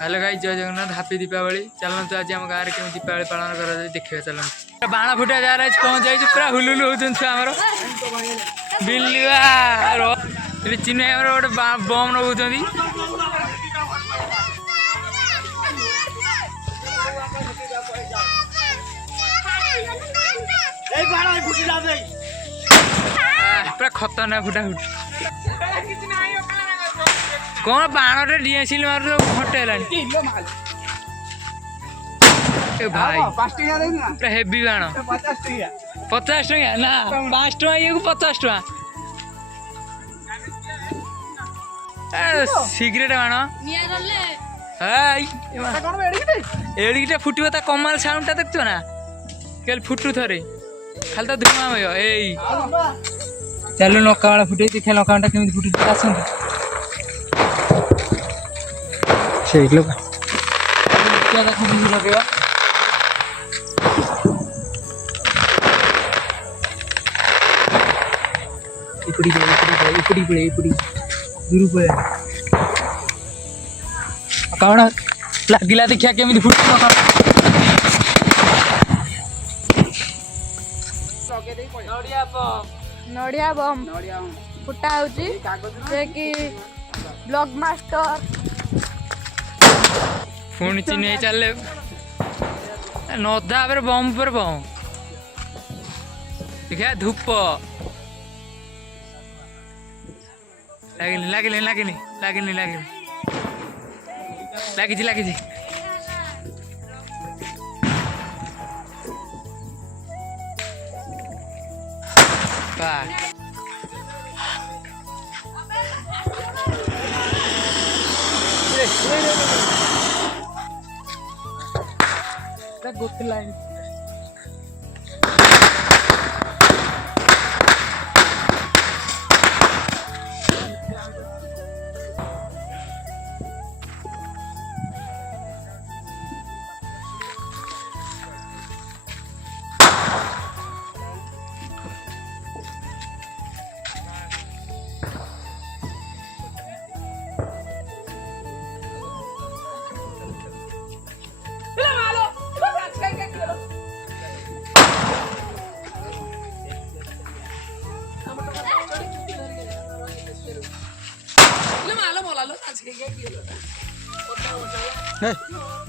Hello guys, जय Jagannath, happy Deepawali. चलते आज आम गाँव में दीपावली पालन कर देखिए। चलते बाण फुटा जार पहुँच जाइए, पूरा हुलुलु होती छुआ आमर बिलुआ चिन्ह गोटे बम नौकरी। पूरा खतरनाक फुटा फुट कौन बाण डीएसएल मार घटे भाई पूरा हेवी बाण 50 टका ना 5 टका ये 50 टका सिगरेट बाण एड़िटे फुटो कमाल साउंड देखो ना कल फुटू थे खाली तो धुआं भय चलो लंका बाण फुटे देखिए लंका बाण केमी फुटू आसत लगेगा कौन लगिला देखिया केमी फुट नड़िया बम फुटा होची कि ब्लॉक मास्टर पुणी चिन्ह चल नदा बम पर बम देखा धूप लगे लगी गुड लाइन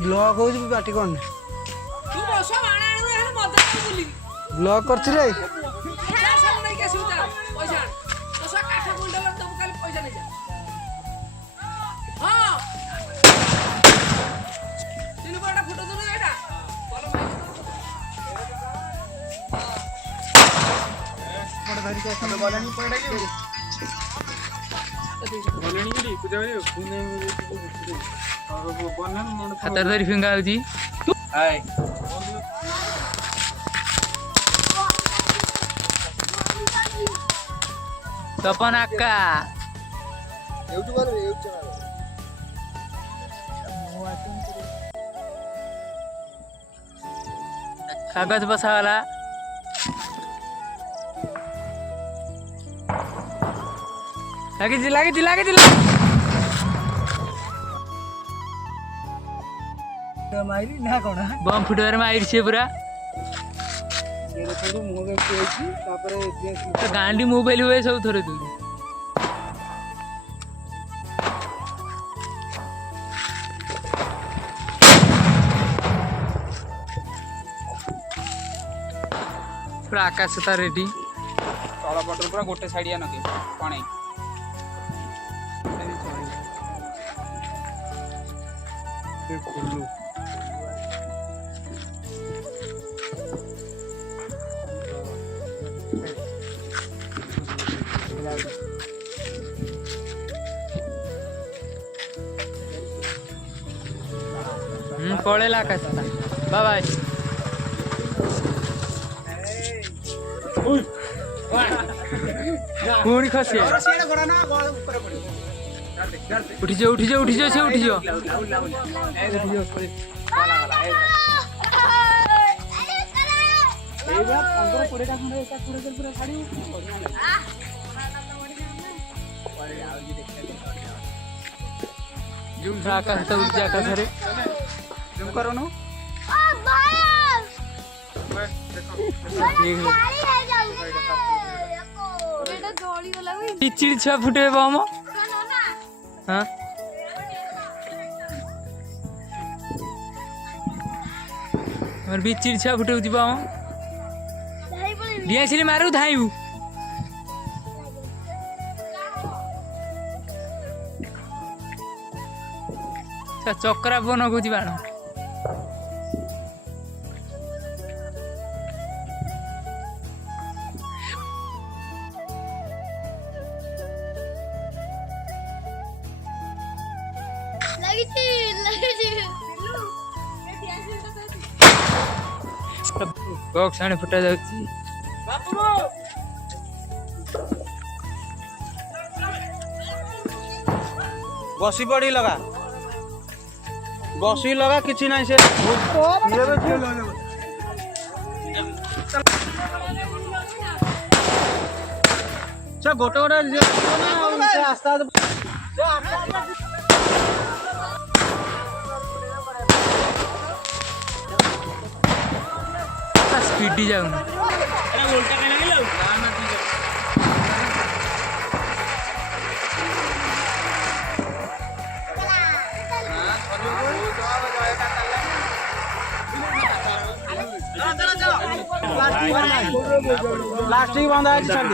ब्लॉक हो पार्टी कौन ब्लॉक कर हाथ धरी फिंगा होची तपन आका कागज बसा वाला लगी बम फुटबार मार से पूरा गांडी मोबाइल हुए सब थोड़े तू पूरा आकाश था रेडी तला पटर पूरा गोटे साइडिया नके पानी पड़ेला आकाश बाय बाय पुणी खसी उठी जाओ से उठी जाओ ଆକାଶ ତ ଉଡୁଛି ଆକାଶରେ କରୁନୁ ଚିଚିଡ଼ି ଛୁଆ ଫୁଟେଇବେ ବମ ହଁ ଆମର ବିଚିଡ଼ି ଛୁଆ ଫୁଟଉଛି ବମ ଡିଆସିଲି ମାରୁ ଧାଇବୁ ଚକ୍ରା ବନ କହୁଛି ବାଣ ବକ୍ସ ଆଣି ଫୁଟା ଯାଉଛି ବସି ପଡି ଲଗା ବସି ଲଗା କିଛି ନାହିଁ ସେ ଗୋଟେ ଗୋଟେ ଆସ୍ତେ ସ୍ପିଡି ଯାଉନି ପ୍ଲାଷ୍ଟିକ ବନ୍ଧା ଅଛି ଛାଡି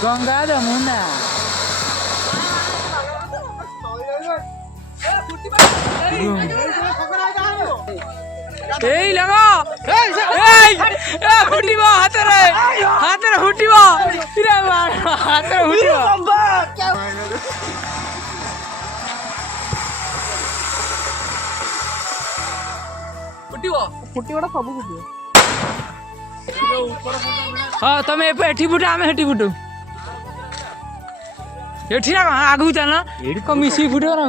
ଗଙ୍ଗା ଯମୁନା ଏଇ ଲଗ ଫୁଟିବ ହାତରେ ହାତରେ ଫୁଟିବ ହାତରେ ଫୁଟିବ ଫୁଟିବଟା ସବୁ ଫୁଟିବ ହଁ ତମେ ଏଠି ଫୁଟ ଆମେ ସେଠି ଫୁଟୁ ଏଠି ନା କଣ ଆଗକୁ ଚାଲ କଣ ମିଶିକି ଫୁଟିବ ନା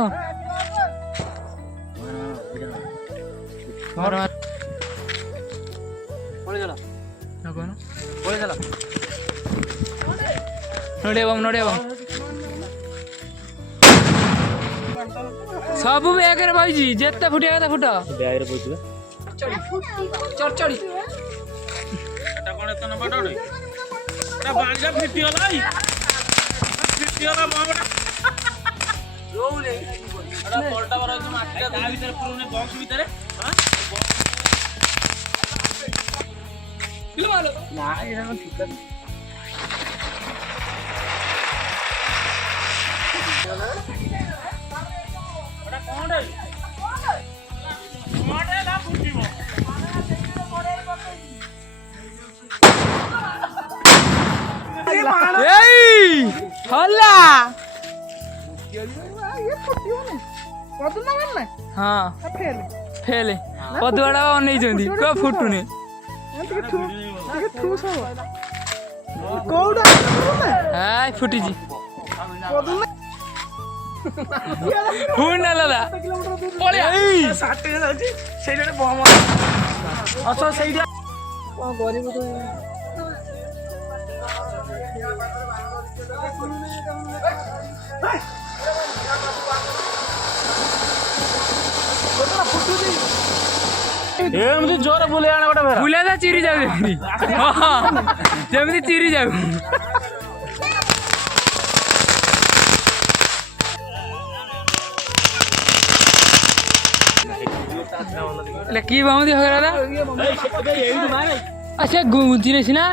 କଣ ନଡ଼ିଆ ବମ୍ ସବୁ ବ୍ୟାଗରେ ବଇଛି ଯେତେ ଫୁଟିବା କଥା ଫୁଟ ବ୍ୟାଗରେ ବଇଛି ଚଢ ହଲା ହଁ ଫେଲେ ପଦୁଆଟା ଅନେଇଛନ୍ତି କଣ ଫୁଟୁନି ଫୁଟିଛି ପୁଣି ନେଲା ସେଇଟା କଣ କରିବୁ ତୁ ଏମିତି ଜୋର ବୁଲେଇ ଆଣ ଗୋଟେ ବୁଲେଇ ଚିରି ଯାଉ ଯେମିତି ଚିରି ଯାଉ কি বামদি হয়ে গেল আচ্ছা গুঞ্জিরে না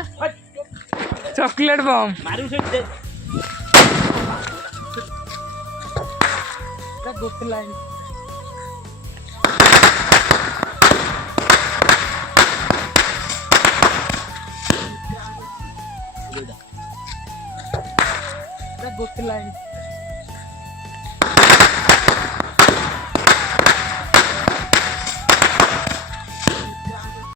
চকলেট বম গোটে লাইন ଗୋଟେ ଲାଇନ୍